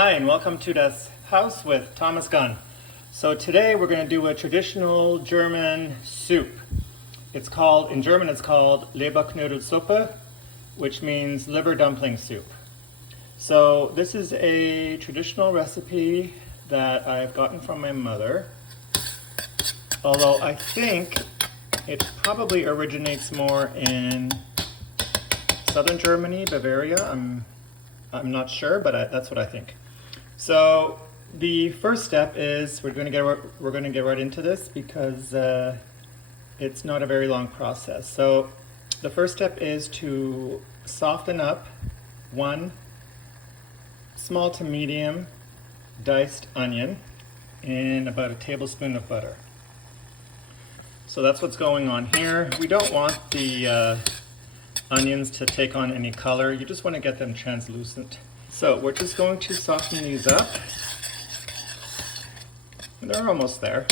Hi, and welcome to Das House with Thomas Gunn. So today we're going to do a traditional German soup. In German it's called Leberknödelsuppe, which means liver dumpling soup. So this is a traditional recipe that I've gotten from my mother, although I think it probably originates more in southern Germany, Bavaria. I'm not sure, but that's what I think. So the first step is we're going to get right into this because it's not a very long process. So the first step is to soften up one small to medium diced onion in about a tablespoon of butter. So that's what's going on here. We don't want the onions to take on any color. You just want to get them translucent. So we're just going to soften these up. They're almost there.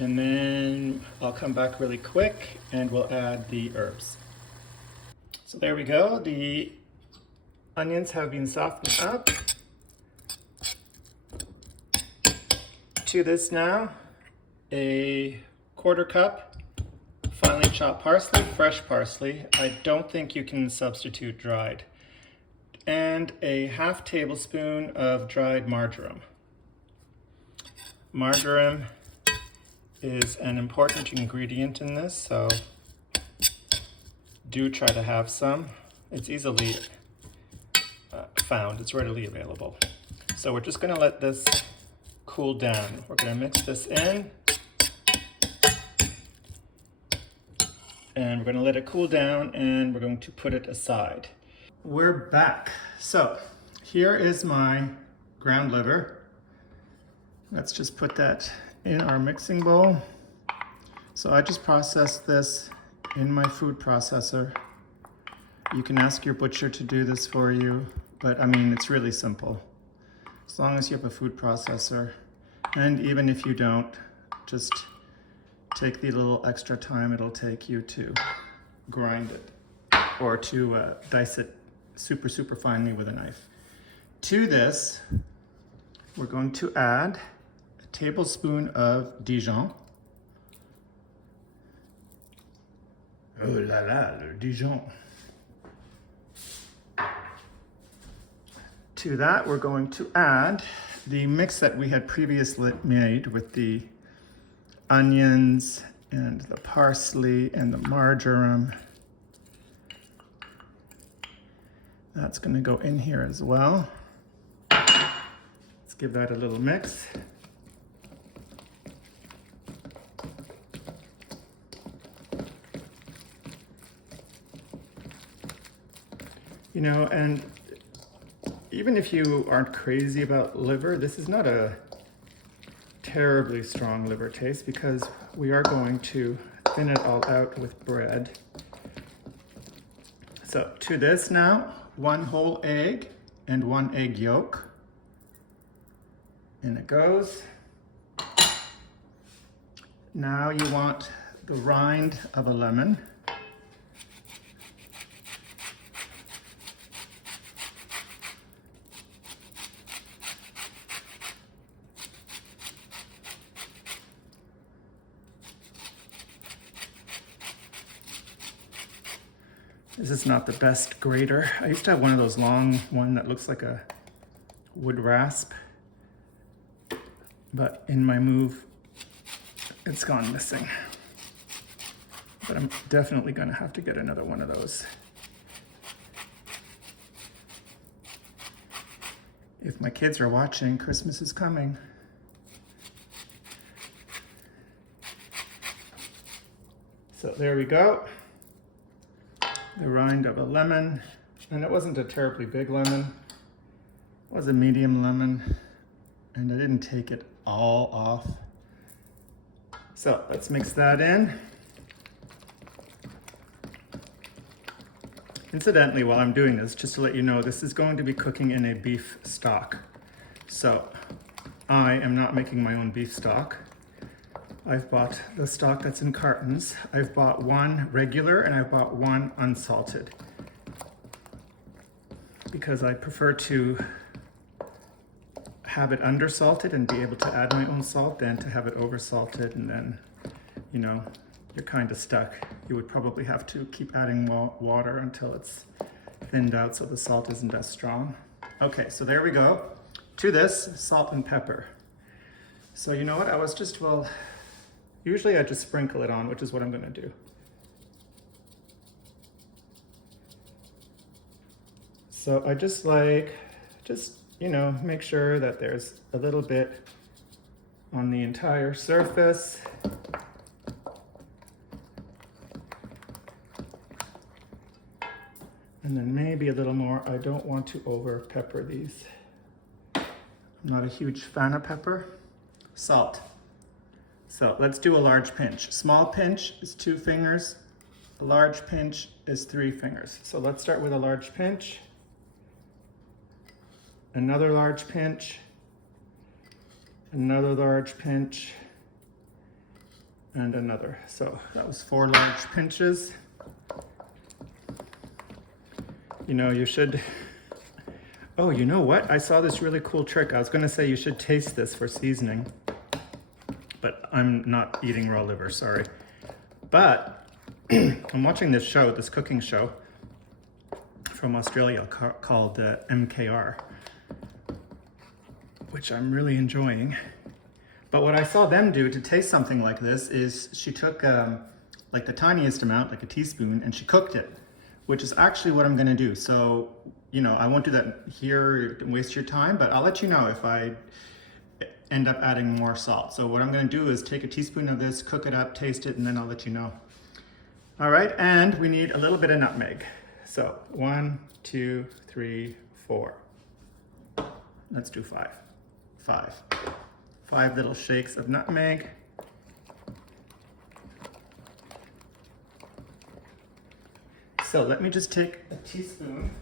And then I'll come back really quick and we'll add the herbs. So there we go. The onions have been softened up. To this now, a quarter cup finely chopped parsley, fresh parsley. I don't think you can substitute dried. And a half tablespoon of dried marjoram. Marjoram is an important ingredient in this, so do try to have some. It's easily found, it's readily available. So we're just going to let this cool down. We're going to mix this in. And we're going to let it cool down and we're going to put it aside. We're back. So here is my ground liver. Let's just put that in our mixing bowl. So I just processed this in my food processor. You can ask your butcher to do this for you, but I mean, it's really simple. As long as you have a food processor, and even if you don't, just take the little extra time it'll take you to grind it or to dice it super finely with a knife. To this, we're going to add a tablespoon of Dijon. Oh la la, le Dijon. To that, we're going to add the mix that we had previously made with the onions and the parsley and the marjoram. That's going to go in here as well. Let's give that a little mix. You know, and even if you aren't crazy about liver, this is not a terribly strong liver taste because we are going to thin it all out with bread. So to this now, 1 whole egg and 1 egg yolk. In it goes. Now you want the rind of a lemon. This is not the best grater. I used to have one of those long one that looks like a wood rasp, but in my move, it's gone missing. But I'm definitely gonna have to get another one of those. If my kids are watching, Christmas is coming. So there we go. The rind of a lemon, and it wasn't a terribly big lemon. It was a medium lemon, and I didn't take it all off. So let's mix that in. Incidentally, while I'm doing this, just to let you know, this is going to be cooking in a beef stock. So I am not making my own beef stock. I've bought the stock that's in cartons. I've bought one regular and I've bought one unsalted. because I prefer to have it undersalted and be able to add my own salt than to have it oversalted, and then, you know, you're kind of stuck. You would probably have to keep adding water until it's thinned out so the salt isn't as strong. Okay, so there we go. To this, salt and pepper. So you know what, usually I just sprinkle it on, which is what I'm gonna do. So I just you know, make sure that there's a little bit on the entire surface. And then maybe a little more. I don't want to over pepper these. I'm not a huge fan of pepper. Salt. So let's do a large pinch. Small pinch is 2 fingers. A large pinch is 3 fingers. So let's start with a large pinch. Another large pinch. Another large pinch. And another. So that was 4 large pinches. You know, you should, oh, you know what? I saw this really cool trick. I was gonna say you should taste this for seasoning, but I'm not eating raw liver, sorry. But I'm watching this show, this cooking show from Australia called MKR, which I'm really enjoying. But what I saw them do to taste something like this is she took like the tiniest amount, like a teaspoon, and she cooked it, which is actually what I'm gonna do. So, you know, I won't do that here, waste your time, but I'll let you know if I end up adding more salt. So what I'm gonna do is take a teaspoon of this, cook it up, taste it, and then I'll let you know. All right, and we need a little bit of nutmeg. So 1, 2, 3, 4. Let's do 5. 5 little shakes of nutmeg. So let me just take a teaspoon.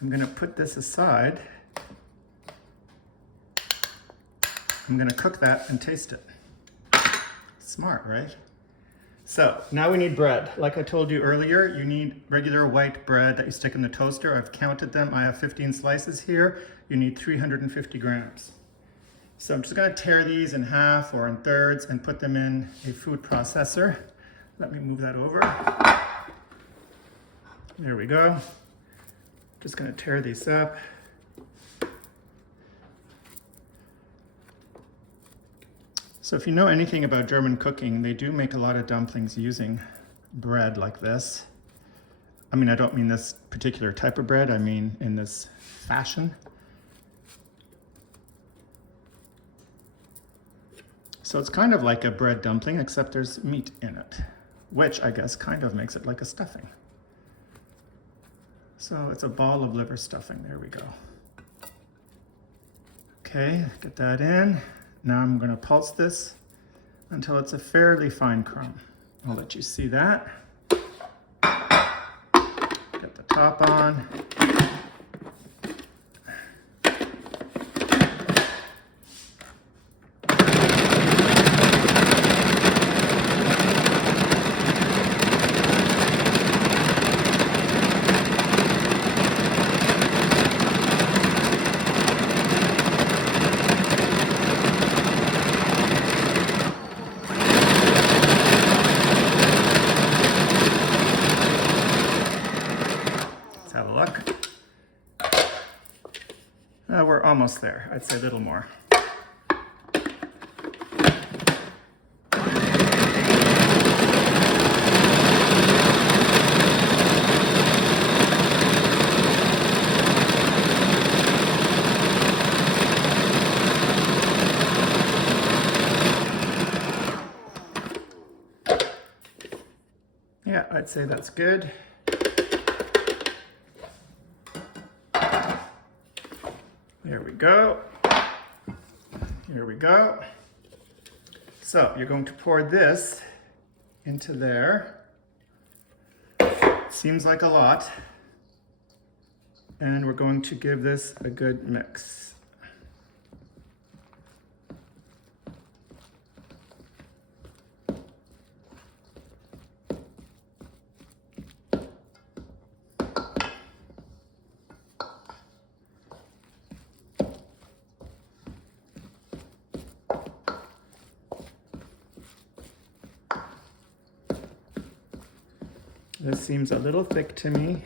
I'm gonna put this aside. I'm gonna cook that and taste it. Smart, right? So now we need bread. Like I told you earlier, you need regular white bread that you stick in the toaster. I've counted them. I have 15 slices here. You need 350 grams. So I'm just gonna tear these in half or in thirds and put them in a food processor. Let me move that over. There we go. Just gonna tear these up. So if you know anything about German cooking, they do make a lot of dumplings using bread like this. I mean, I don't mean this particular type of bread, I mean in this fashion. So it's kind of like a bread dumpling, except there's meat in it, which I guess kind of makes it like a stuffing. So it's a ball of liver stuffing, there we go. Okay, get that in. Now I'm gonna pulse this until it's a fairly fine crumb. I'll let you see that. Get the top on. We're almost there. I'd say a little more. Yeah, I'd say that's good. There we go. Here we go. So you're going to pour this into there. Seems like a lot. And we're going to give this a good mix. This seems a little thick to me.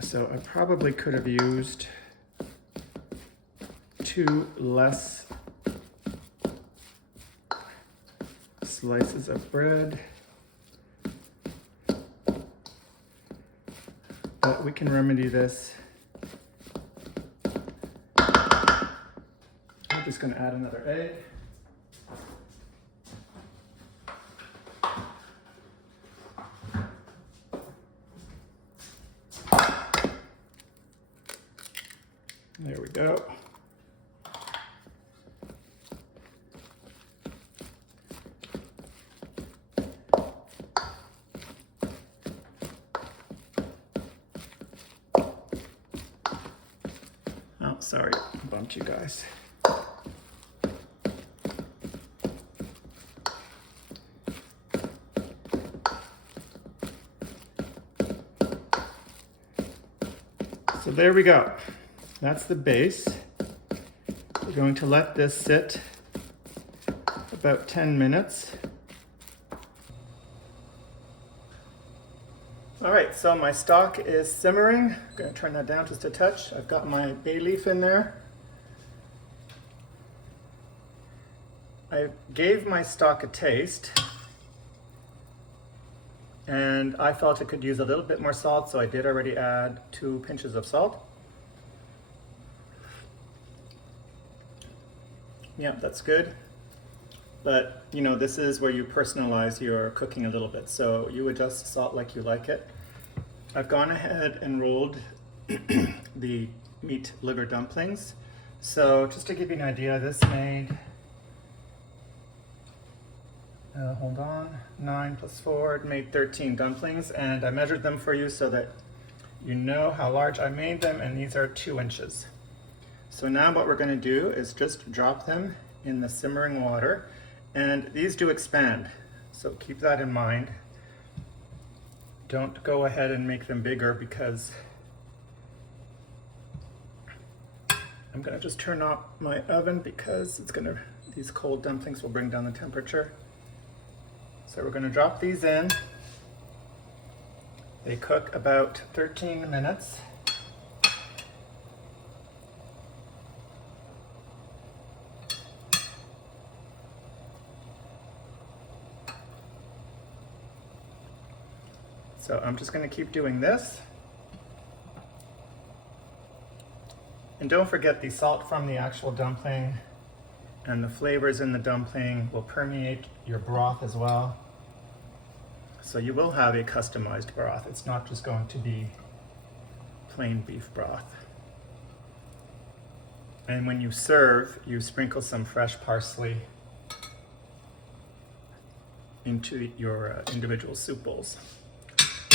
So I probably could have used 2 less slices of bread. But we can remedy this. I'm just going to add another egg. There we go. Oh, sorry, I bumped you guys. So there we go. That's the base. We're going to let this sit about 10 minutes. All right, so my stock is simmering. I'm going to turn that down just a touch. I've got my bay leaf in there. I gave my stock a taste, and I felt it could use a little bit more salt, so I did already add 2 pinches of salt. Yeah, that's good. But, you know, this is where you personalize your cooking a little bit. So you adjust salt like you like it. I've gone ahead and rolled the meat liver dumplings. So just to give you an idea, this made, hold on, 9 plus 4, it made 13 dumplings. And I measured them for you so that you know how large I made them, and these are 2 inches. So now what we're going to do is just drop them in the simmering water. And these do expand, so keep that in mind. Don't go ahead and make them bigger, because I'm gonna just turn off my oven because these cold dumplings will bring down the temperature. So we're gonna drop these in. They cook about 13 minutes. So I'm just going to keep doing this. And don't forget, the salt from the actual dumpling and the flavors in the dumpling will permeate your broth as well. So you will have a customized broth. It's not just going to be plain beef broth. And when you serve, you sprinkle some fresh parsley into your individual soup bowls.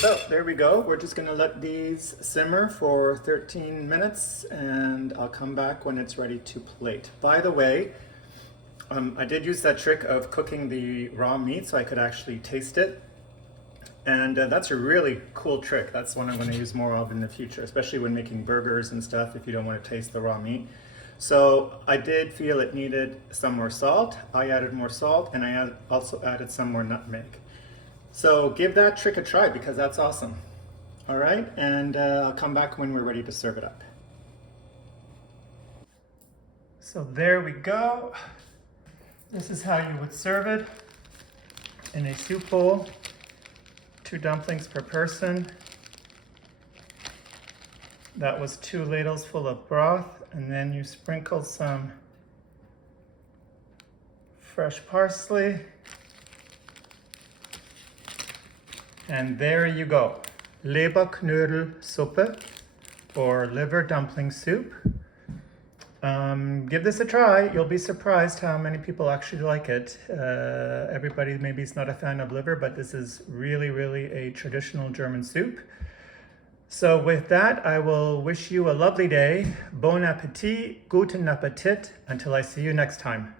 So there we go. We're just gonna let these simmer for 13 minutes, and I'll come back when it's ready to plate. By the way, I did use that trick of cooking the raw meat so I could actually taste it. And that's a really cool trick. That's one I'm gonna use more of in the future, especially when making burgers and stuff, if you don't wanna taste the raw meat. So I did feel it needed some more salt. I added more salt, and I also added some more nutmeg. So give that trick a try, because that's awesome. All right, and I'll come back when we're ready to serve it up. So there we go. This is how you would serve it in a soup bowl. 2 dumplings per person. That was 2 ladles full of broth, and then you sprinkle some fresh parsley. And there you go, Leberknödelsuppe, or liver dumpling soup. Give this a try. You'll be surprised how many people actually like it. Everybody maybe is not a fan of liver, but this is really, really a traditional German soup. So with that, I will wish you a lovely day. Bon appétit, guten Appetit, until I see you next time.